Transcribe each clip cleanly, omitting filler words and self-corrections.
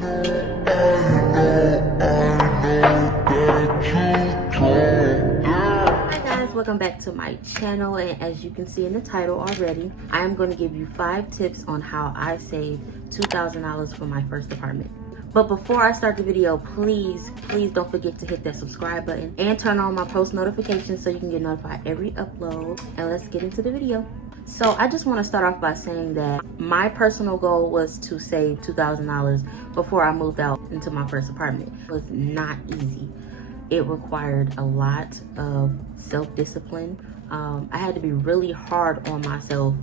Welcome back to my channel, and as you can see in the title already, I am going to give you 5 tips on how I saved $2,000 for my first apartment. But before I start the video, please don't forget to hit that subscribe button and turn on my post notifications so you can get notified every upload. And let's get into the video. So I just want to start off by saying that my personal goal was to save $2,000 before I moved out into my first apartment. It was not easy. It required a lot of self-discipline. I had to be really hard on myself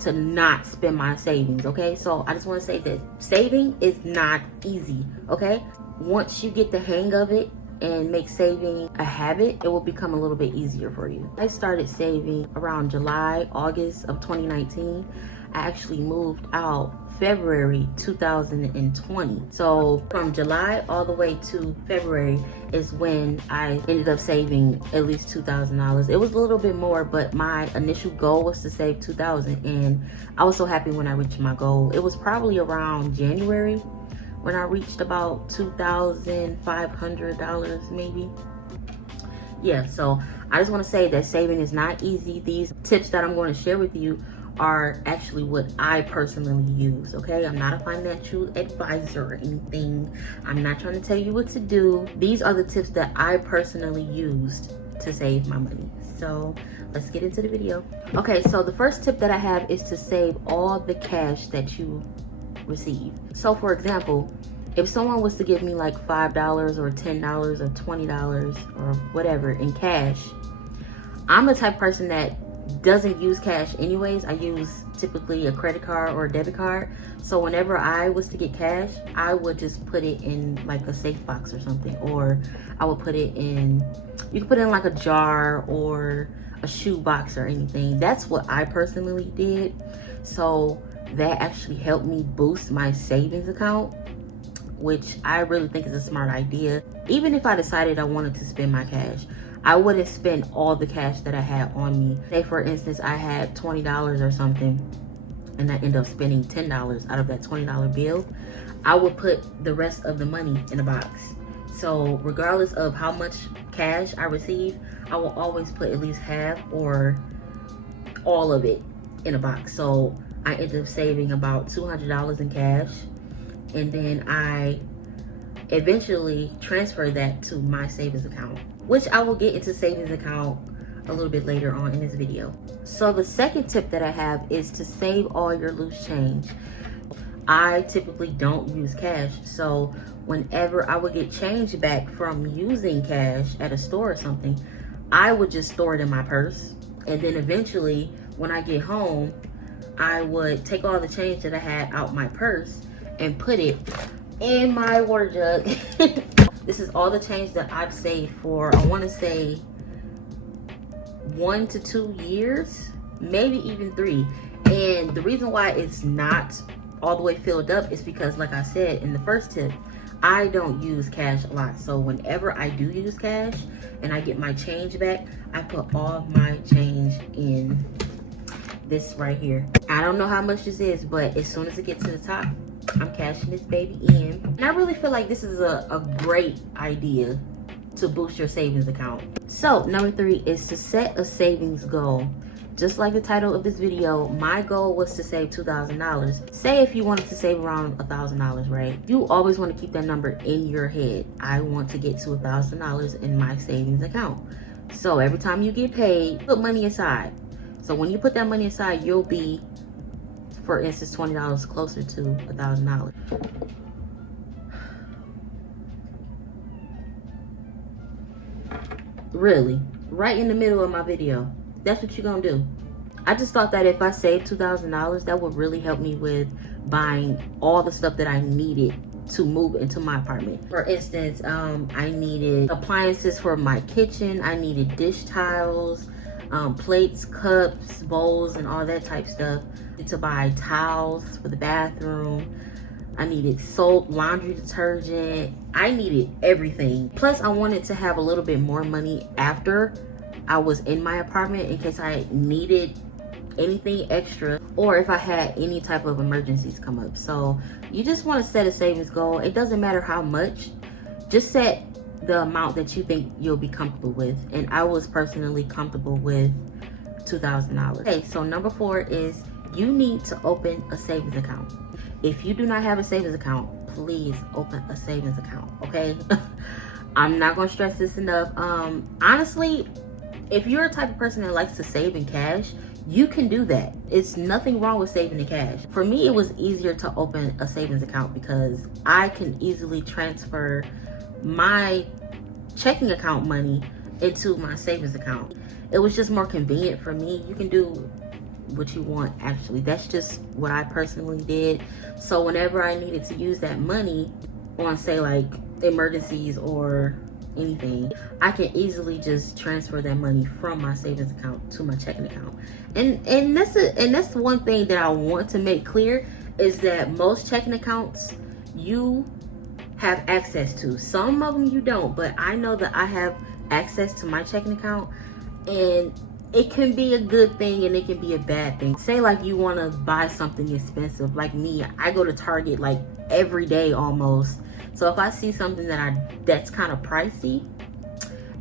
to not spend my savings, okay? So I just want to say that saving is not easy, okay? Once you get the hang of it and make saving a habit, it will become a little bit easier for you. I started saving around July, August of 2019. I actually moved out February 2020. So from July all the way to February is when I ended up saving at least $2,000. It was a little bit more, but my initial goal was to save $2,000, and I was so happy when I reached my goal. It was probably around January when I reached about $2,500 maybe. Yeah, so I just want to say that saving is not easy. These tips that I'm going to share with you are actually what I personally use, okay? I'm not a financial advisor or anything. I'm not trying to tell you what to do. These are the tips that I personally used to save my money. So let's get into the video. Okay, so the first tip that I have is to save all the cash that you receive. So for example, if someone was to give me like $5 or $10 or $20 or whatever in cash, I'm the type of person that doesn't use cash anyways. I use typically a credit card or a debit card. So whenever I was to get cash, I would just put it in like a safe box or something, or I would put it in, you can put it in like a jar or a shoe box or anything. That's what I personally did. So that actually helped me boost my savings account, which I really think is a smart idea. Even if I decided I wanted to spend my cash, I wouldn't spend all the cash that I had on me. Say for instance, I had $20 or something and I end up spending $10 out of that $20 bill. I would put the rest of the money in a box. So regardless of how much cash I receive, I will always put at least half or all of it in a box. So I ended up saving about $200 in cash, and then I eventually transferred that to my savings account, which I will get into savings account a little bit later on in this video. So the second tip that I have is to save all your loose change. I typically don't use cash, so whenever I would get change back from using cash at a store or something, I would just store it in my purse, and then eventually when I get home, I would take all the change that I had out my purse and put it in my water jug. This is all the change that I've saved for, I want to say 1 to 2 years, maybe even 3. And the reason why it's not all the way filled up is because, like I said in the first tip, I don't use cash a lot. So whenever I do use cash and I get my change back, I put all of my change in this right here. I don't know how much this is, but as soon as it gets to the top, I'm cashing this baby in. And I really feel like this is a great idea to boost your savings account. So number 3 is to set a savings goal. Just like the title of this video, my goal was to save $2,000. Say if you wanted to save around $1,000, right? You always want to keep that number in your head. I want to get to $1,000 in my savings account. So every time you get paid, put money aside. So when you put that money aside, you'll be, for instance, $20 closer to $1,000. Really, right in the middle of my video. That's what you're gonna do. I just thought that if I saved $2,000, that would really help me with buying all the stuff that I needed to move into my apartment. For instance, I needed appliances for my kitchen. I needed dish tiles, plates, cups, bowls, and all that type stuff. To buy towels for the bathroom. I needed soap, laundry detergent. I needed everything. Plus, I wanted to have a little bit more money after I was in my apartment in case I needed anything extra, or if I had any type of emergencies come up. So you just want to set a savings goal. It doesn't matter how much, just set the amount that you think you'll be comfortable with. And I was personally comfortable with $2,000. Okay, so number 4 is you need to open a savings account. If you do not have a savings account, please open a savings account, okay? I'm not gonna stress this enough. Honestly, if you're a type of person that likes to save in cash, you can do that. It's nothing wrong with saving in cash. For me, it was easier to open a savings account because I can easily transfer my checking account money into my savings account. It was just more convenient for me. You can do what you want, actually. That's just what I personally did. So whenever I needed to use that money on, say, like emergencies or anything, I can easily just transfer that money from my savings account to my checking account. And that's one thing that I want to make clear, is that most checking accounts you have access to. Some of them you don't, but I know that I have access to my checking account, and it can be a good thing and it can be a bad thing. Say like you want to buy something expensive, like me, I go to Target like every day almost. So if I see something that's kind of pricey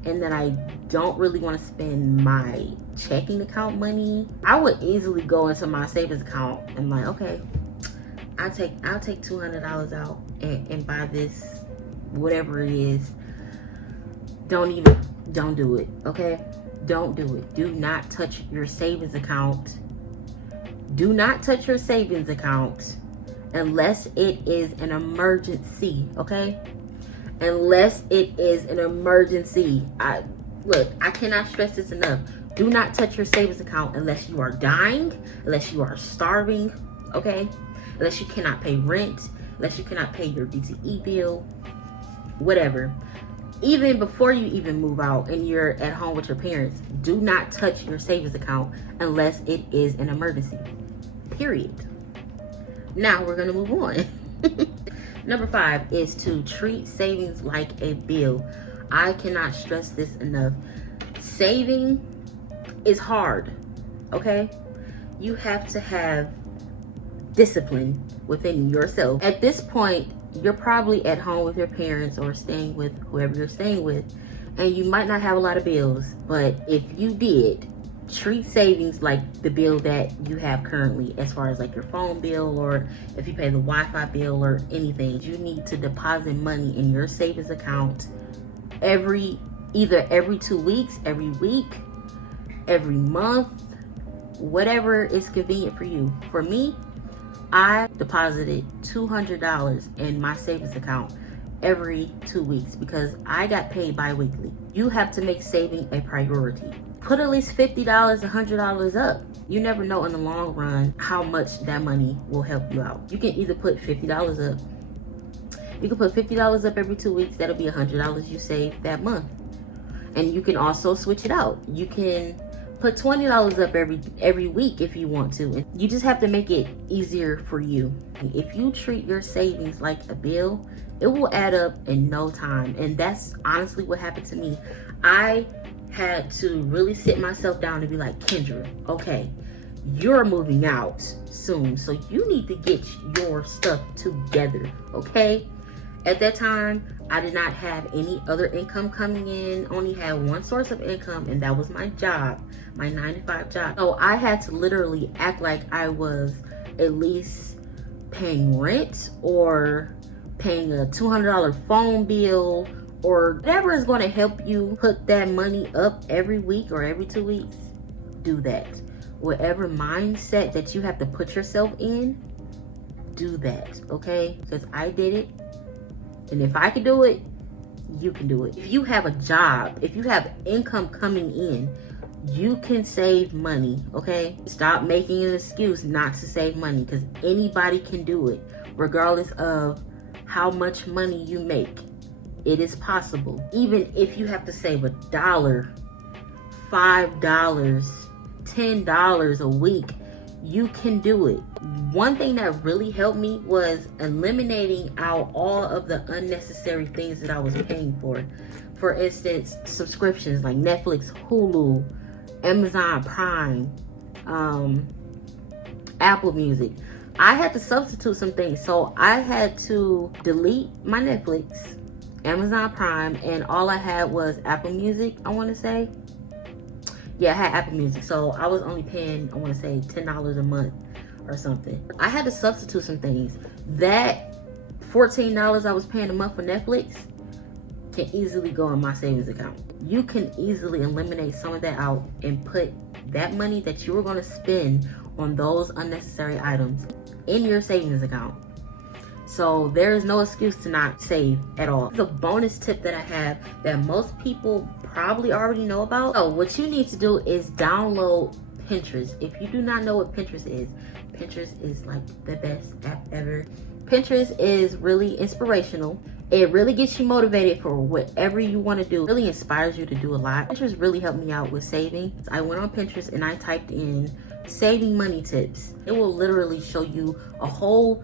and that I don't really want to spend my checking account money, I would easily go into my savings account and like, okay, I'll take $200 out and buy this, whatever it is. Don't do it, okay? Don't do it. Do not touch your savings account. Do not touch your savings account unless it is an emergency, okay? Unless it is an emergency. Look, I cannot stress this enough. Do not touch your savings account unless you are dying, unless you are starving, okay? Unless you cannot pay rent, unless you cannot pay your DTE bill, whatever. Even before you even move out and you're at home with your parents, do not touch your savings account unless it is an emergency, period. Now we're gonna move on. Number 5 is to treat savings like a bill. I cannot stress this enough. Saving is hard, okay? You have to have discipline within yourself. At this point, you're probably at home with your parents or staying with whoever you're staying with, and you might not have a lot of bills, but if you did, treat savings like the bill that you have currently, as far as like your phone bill, or if you pay the Wi-Fi bill or anything. You need to deposit money in your savings account either every 2 weeks, every week, every month, whatever is convenient for you. For me, I deposited $200 in my savings account every 2 weeks because I got paid bi-weekly. You have to make saving a priority. Put at least $50, $100 up. You never know in the long run how much that money will help you out. You can either put $50 up. You can put $50 up every 2 weeks. That'll be $100 you save that month. And you can also switch it out. You can put $20 up every week if you want to. And you just have to make it easier for you. If you treat your savings like a bill, it will add up in no time. And that's honestly what happened to me. I had to really sit myself down and be like, Kendra, okay, you're moving out soon, so you need to get your stuff together, okay? At that time, I did not have any other income coming in, only had one source of income, and that was my job, my 9-to-5 job. So I had to literally act like I was at least paying rent or paying a $200 phone bill or whatever is going to help you put that money up every week or every 2 weeks. Do that. Whatever mindset that you have to put yourself in, do that, okay? Because I did it. And if I can do it, you can do it. If you have a job, if you have income coming in, you can save money, okay? Stop making an excuse not to save money, because anybody can do it, regardless of how much money you make. It is possible. Even if you have to save $1, $5, $10 a week, you can do it. One thing that really helped me was eliminating out all of the unnecessary things that I was paying for. For instance, subscriptions like Netflix, Hulu, Amazon Prime, Apple Music. I had to substitute some things. So I had to delete my Netflix, Amazon Prime, and all I had was Apple Music, I want to say. Yeah, I had Apple Music. So I was only paying, I want to say, $10 a month or something. I had to substitute some things. That $14 I was paying a month for Netflix can easily go in my savings account. You can easily eliminate some of that out and put that money that you were going to spend on those unnecessary items in your savings account. So there is no excuse to not save at all. The bonus tip that I have that most people probably already know about. So what you need to do is download Pinterest. If you do not know what Pinterest is like the best app ever. Pinterest is really inspirational. It really gets you motivated for whatever you want to do. It really inspires you to do a lot. Pinterest really helped me out with saving. I went on Pinterest and I typed in saving money tips. It will literally show you a whole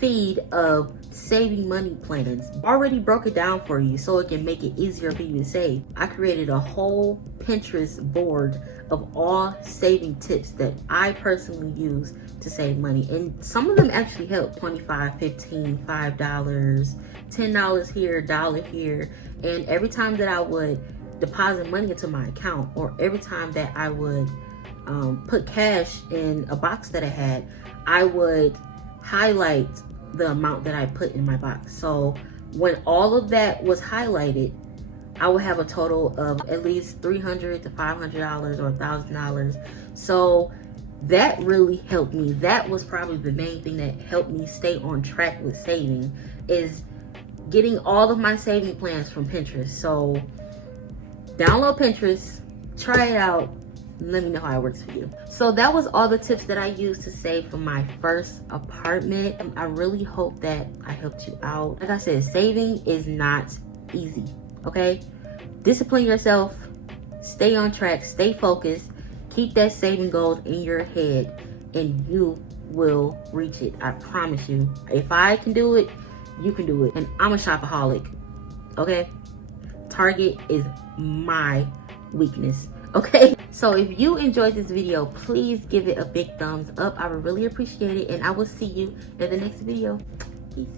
feed of saving money plans. Already broke it down for you so it can make it easier for you to save. I created a whole Pinterest board of all saving tips that I personally use to save money, and some of them actually help. 25, 15, $5, $10 here, $1 here. And every time that I would deposit money into my account, or every time that I would put cash in a box that I had, I would highlight the amount that I put in my box. So when all of that was highlighted, I would have a total of at least $300 to $500 or $1,000. So that really helped me. That was probably the main thing that helped me stay on track with saving, is getting all of my saving plans from Pinterest. So download Pinterest, try it out, and let me know how it works for you. So that was all the tips that I used to save for my first apartment. I really hope that I helped you out. Like I said, saving is not easy, okay? Discipline yourself, stay on track, stay focused, keep that saving goals in your head, and you will reach it. I promise you. If I can do it, you can do it. And I'm a shopaholic, okay? Target is my weakness, okay? So if you enjoyed this video, please give it a big thumbs up. I would really appreciate it, and I will see you in the next video. Peace.